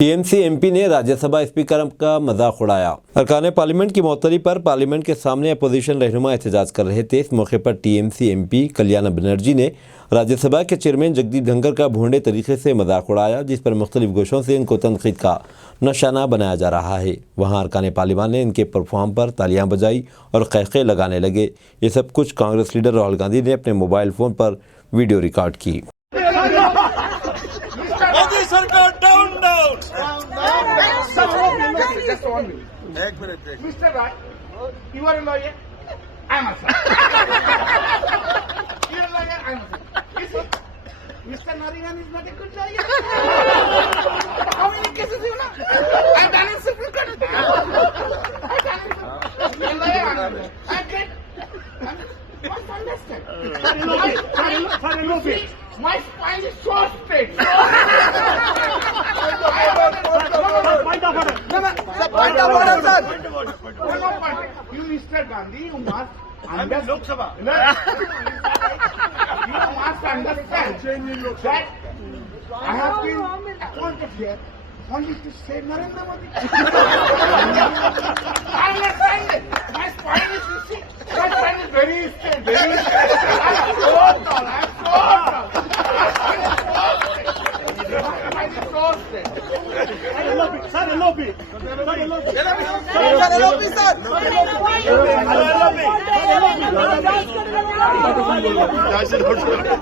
TMC MP ने Rajya Sabha speaker का मजाक उड़ाया। अरकान पार्लियामेंट की मौतरी पर पार्लियामेंट के सामने अपोजिशन रहनुमा एहतजाज कर रहे थे। इस मौके पर टीएमसी एमपी कल्याण बनर्जी ने राज्यसभा के चेयरमैन जगदीप धनकर का भोंडे तरीके से मजाक उड़ाया, जिस पर मुख्तलिफ गोशों से इनको तनकीद का निशाना बनाया जा रहा है। वहाँ अरकान पार्लियामेंट ने इनके परफॉर्म पर तालियां बजाई और क़हक़हे लगाने लगे। ये सब कुछ कांग्रेस लीडर राहुल गांधी ने अपने मोबाइल फ़ोन पर वीडियो रिकॉर्ड की। मोदी सरकार down down Just 1 minute. Mr. Raj, you are a lawyer. I am a son. You are a lawyer. I am a son. You see, Mr. Nariman is not a good lawyer. How many cases you know? I have done in Supreme Court. I have done in Supreme Court. You are a lawyer. I am a lawyer. I get. Must understand. My spine is so straight. You, Mr. Gandhi, you must understand. You must understand that I have been appointed here only to save Narendra Modi. I understand it. My spine is, you see, my spine is very straight, very straight. I am so tall. I am so tall. My spine is so straight. sir.